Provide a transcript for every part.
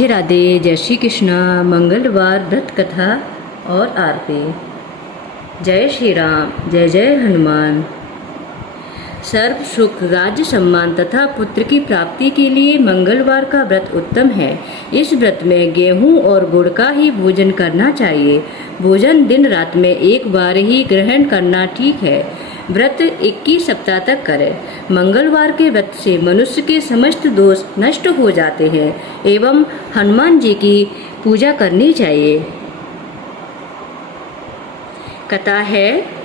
राधे राधे। जय श्री कृष्णा। मंगलवार व्रत कथा और आरती। जय श्री राम, जय जय हनुमान। सर्व सुख, राज्य सम्मान तथा पुत्र की प्राप्ति के लिए मंगलवार का व्रत उत्तम है। इस व्रत में गेहूं और गुड़ का ही भोजन करना चाहिए। भोजन दिन रात में एक बार ही ग्रहण करना ठीक है। व्रत 21 सप्ताह तक करें। मंगलवार के व्रत से मनुष्य के समस्त दोष नष्ट हो जाते हैं एवं हनुमान जी की पूजा करनी चाहिए। कथा है,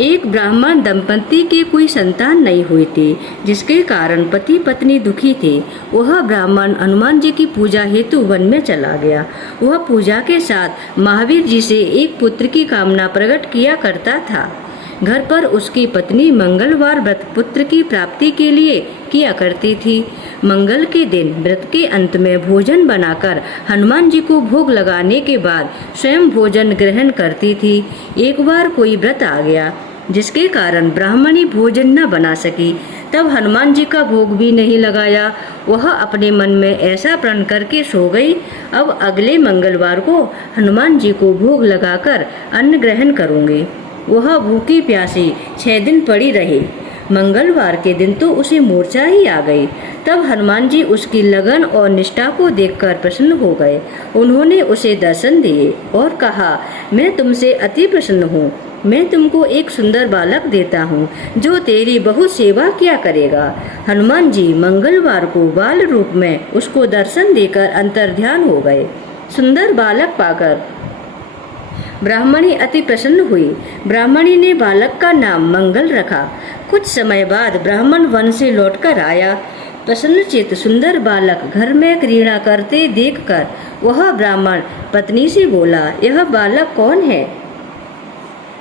एक ब्राह्मण दंपति के कोई संतान नहीं हुई थी, जिसके कारण पति पत्नी दुखी थे। वह ब्राह्मण हनुमान जी की पूजा हेतु वन में चला गया। वह पूजा के साथ महावीर जी से एक पुत्र की कामना प्रकट किया करता था। घर पर उसकी पत्नी मंगलवार व्रत पुत्र की प्राप्ति के लिए किया करती थी। मंगल के दिन व्रत के अंत में भोजन बनाकर हनुमान जी को भोग लगाने के बाद स्वयं भोजन ग्रहण करती थी। एक बार कोई व्रत आ गया जिसके कारण ब्राह्मणी भोजन न बना सकी। तब हनुमान जी का भोग भी नहीं लगाया। वह अपने मन में ऐसा प्रण करके सो गई, अब अगले मंगलवार को हनुमान जी को भोग लगाकर अन्न ग्रहण करूंगी। वह भूखी प्यासी 6 दिन पड़ी रही। मंगलवार के दिन तो उसे मूर्छा ही आ गई। तब हनुमान जी उसकी लगन और निष्ठा को देखकर प्रसन्न हो गए। उन्होंने उसे दर्शन दिए और कहा, मैं तुमसे अति प्रसन्न हूँ। मैं तुमको एक सुंदर बालक देता हूँ जो तेरी बहुत सेवा किया करेगा। हनुमान जी मंगलवार को बाल रूप में उसको दर्शन देकर अंतर्ध्यान हो गए। सुंदर बालक पाकर ब्राह्मणी अति प्रसन्न हुई। ब्राह्मणी ने बालक का नाम मंगल रखा। कुछ समय बाद ब्राह्मण वन से लौटकर आया। प्रसन्नचित्त सुंदर बालक घर में क्रीड़ा करते देखकर वह ब्राह्मण पत्नी से बोला, यह बालक कौन है?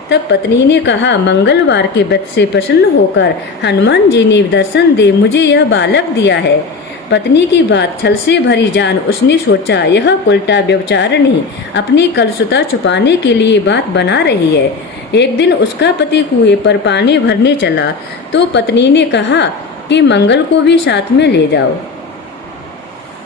तब पत्नी ने कहा, मंगलवार के व्रत से प्रसन्न होकर हनुमान जी ने दर्शन दे मुझे यह बालक दिया है। पत्नी की बात छल से भरी जान उसने सोचा, यह उल्टा व्यभिचारिणी अपनी कलुषता छुपाने के लिए बात बना रही है। एक दिन उसका पति कुएं पर पानी भरने चला तो पत्नी ने कहा कि मंगल को भी साथ में ले जाओ।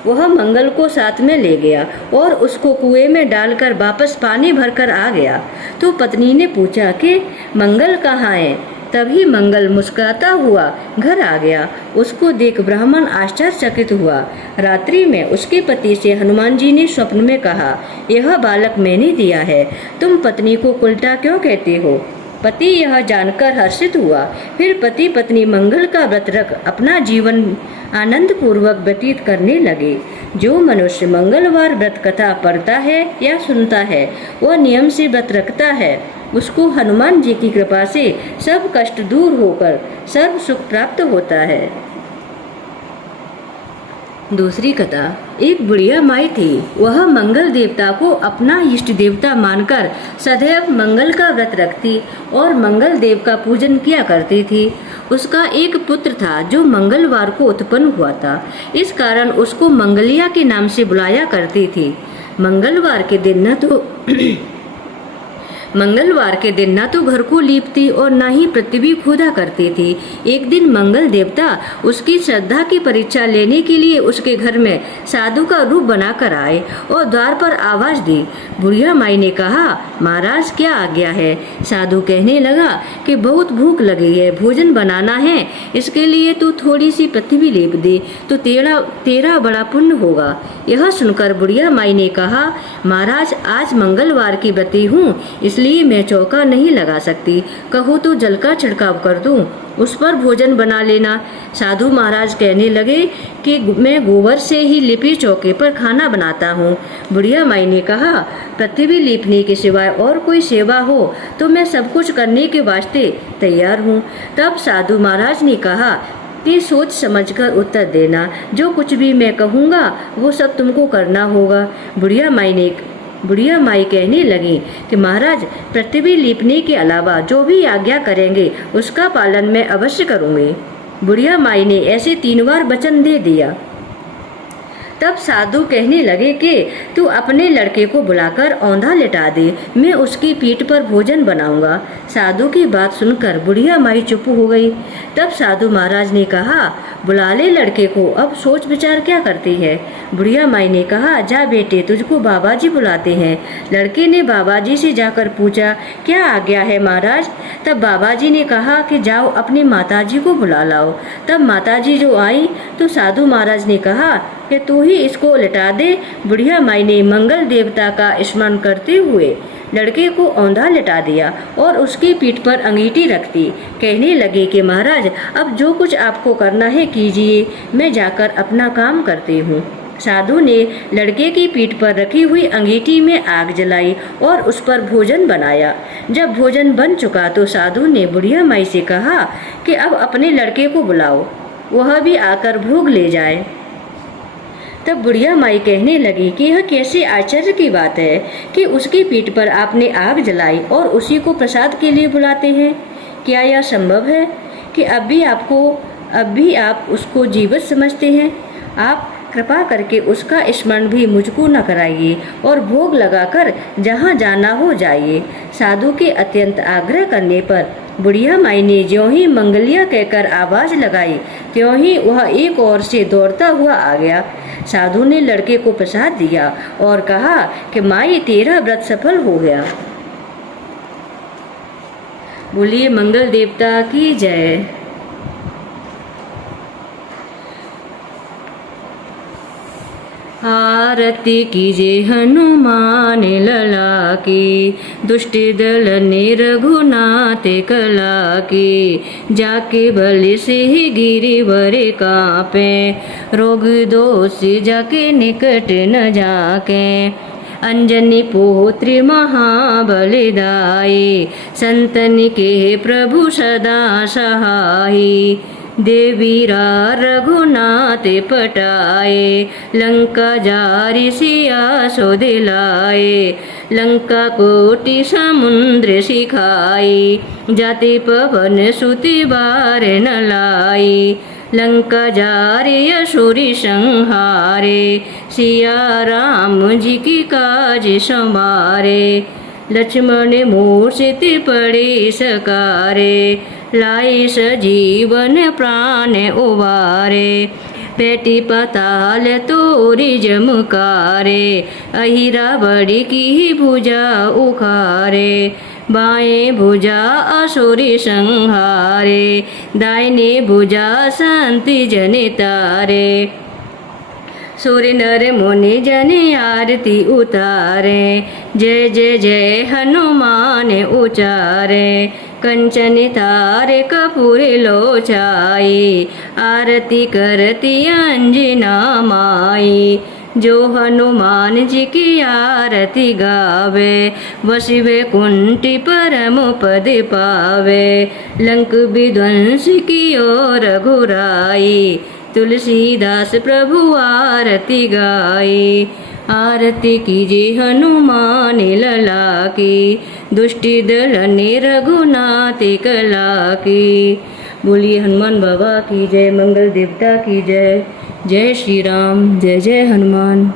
वह मंगल को साथ में ले गया और उसको कुएं में डालकर वापस पानी भरकर आ गया। तो पत्नी ने पूछा कि मंगल कहाँ है? तभी मंगल मुस्कुराता हुआ घर आ गया। उसको देख ब्राह्मण आश्चर्यचकित हुआ। रात्रि में उसके पति से हनुमान जी ने स्वप्न में कहा, यह बालक मैंने दिया है, तुम पत्नी को उल्टा क्यों कहते हो? पति यह जानकर हर्षित हुआ। फिर पति पत्नी मंगल का व्रत रख अपना जीवन आनंद पूर्वक व्यतीत करने लगे। जो मनुष्य मंगलवार व्रत कथा पढ़ता है या सुनता है, वह नियम से व्रत रखता है, उसको हनुमान जी की कृपा से सब कष्ट दूर होकर सर्व सुख प्राप्त होता है। दूसरी कथा, एक बुढ़िया माई थी। वह मंगल देवता को अपना इष्ट देवता मानकर सदैव मंगल का व्रत रखती और मंगल देव का पूजन किया करती थी। उसका एक पुत्र था जो मंगलवार को उत्पन्न हुआ था। इस कारण उसको मंगलिया के नाम से बुलाया करती थी। मंगलवार के दिन न तो घर को लीपती और न ही पृथ्वी खोदा करती थी। एक दिन मंगल देवता उसकी श्रद्धा की परीक्षा लेने के लिए उसके घर में साधु का रूप बनाकर आए और द्वार पर आवाज दी। बुढ़िया माई ने कहा, महाराज क्या आज्ञा है? साधु कहने लगा कि बहुत भूख लगी है, भोजन बनाना है, इसके लिए तू थोड़ी सी पृथ्वी लेप दे तो तेरा बड़ा पुण्य होगा। यह सुनकर बुढ़िया माई ने कहा, महाराज आज मंगलवार की व्रती हूँ, इसलिए मैं चौका नहीं लगा सकती। कहो तो जल का छिड़काव कर दूं, उस पर भोजन बना लेना। साधु महाराज कहने लगे कि मैं गोबर से ही लिपी चौके पर खाना बनाता हूँ। बुढ़िया माई ने कहा, पृथ्वी लीपने के सिवाय और कोई सेवा हो तो मैं सब कुछ करने के वास्ते तैयार हूँ। तब साधु महाराज ने कहा कि सोच समझकर उत्तर देना, जो कुछ भी मैं कहूँगा वो सब तुमको करना होगा। बुढ़िया माई कहने लगी कि महाराज पृथ्वी लीपने के अलावा जो भी आज्ञा करेंगे उसका पालन मैं अवश्य करूँगी। बुढ़िया माई ने ऐसे 3 बार वचन दे दिया। तब साधु कहने लगे कि तू अपने लड़के को बुलाकर औंधा लिटा दे, मैं उसकी पीठ पर भोजन बनाऊंगा। साधु की बात सुनकर बुढ़िया माई चुप हो गई। तब साधु महाराज ने कहा, बुला ले लड़के को, अब सोच विचार क्या करती है। बुढ़िया माई ने कहा, जा बेटे, तुझको बाबा जी बुलाते हैं। लड़के ने बाबा जी से जाकर पूछा, क्या आज्ञा है महाराज। तब बाबा जी ने कहा कि जाओ अपनी माताजी को बुला लाओ। तब माताजी जो आई तो साधु महाराज ने कहा कि तू ही इसको लिटा दे। बुढ़िया माई ने मंगल देवता का स्मरण करते हुए लड़के को औंधा लिटा दिया और उसकी पीठ पर अंगीठी रख दी। कहने लगे कि महाराज, अब जो कुछ आपको करना है कीजिए, मैं जाकर अपना काम करती हूँ। साधु ने लड़के की पीठ पर रखी हुई अंगीठी में आग जलाई और उस पर भोजन बनाया। जब भोजन बन चुका तो साधु ने बुढ़िया माई से कहा कि अब अपने लड़के को बुलाओ, वह भी आकर भोग ले जाए। तब बुढ़िया माई कहने लगी कि यह कैसे आश्चर्य की बात है कि उसकी पीठ पर आपने आग जलाई और उसी को प्रसाद के लिए बुलाते हैं। क्या यह संभव है कि अब भी आप उसको जीवित समझते हैं। आप कृपा करके उसका स्मरण भी मुझको न कराइए और भोग लगाकर जहाँ जाना हो जाइए। साधु के अत्यंत आग्रह करने पर बुढ़िया माई ने ज्यों ही मंगलिया कहकर आवाज लगाई, त्यों ही वह एक ओर से दौड़ता हुआ आ गया। साधु ने लड़के को प्रसाद दिया और कहा कि माई, तेरा व्रत सफल हो गया। बोलिए मंगल देवता की जय। आरती कीजिए हनुमान लला की, दुष्ट दल ने रघुनाथ कला की। जाके बलि से गिरिवर कांपे, रोग दोष जाके निकट न जाके। अंजनी पुत्री महाबलिदाई, संतन के प्रभु सदा सहाई। देवीरा रघुनाथ पटाए, लंका जारी सिया सो दिलाए। लंका कोटि समुद्र सिखाई, जाति पवन सुति बार न लाई। लंका जारी असुरी संहारे, सिया राम जी की काज संवारे। लक्ष्मण मूर्छित पड़े सकारे, लाई सजीवन प्राण उबारे। पेटी पाताल तोरी जमकारे, अहिरा बड़ी की भुजा उखारे। बाएं भुजा असुरी संहारे, दाहिने भुजा शांति जन तारे। सूर्य नर मुनि जन आरती उतारे, जय जय जय हनुमान उचारे। कंचन तारे कपूर लोचाई, आरती करती अंजना माई। जो हनुमान जी की आरती गावे, वसी वैकुंठी परम पद पावे। लंक विध्वंस की ओर रघुराई, तुलसीदास प्रभु आरती गाई। आरती कीजिए हनुमान लला की, दुष्टि दल ने रघुनाथ कला की। बोलिए हनुमान बाबा की जय, मंगल देवता की जय। जय श्री राम, जय जय हनुमान।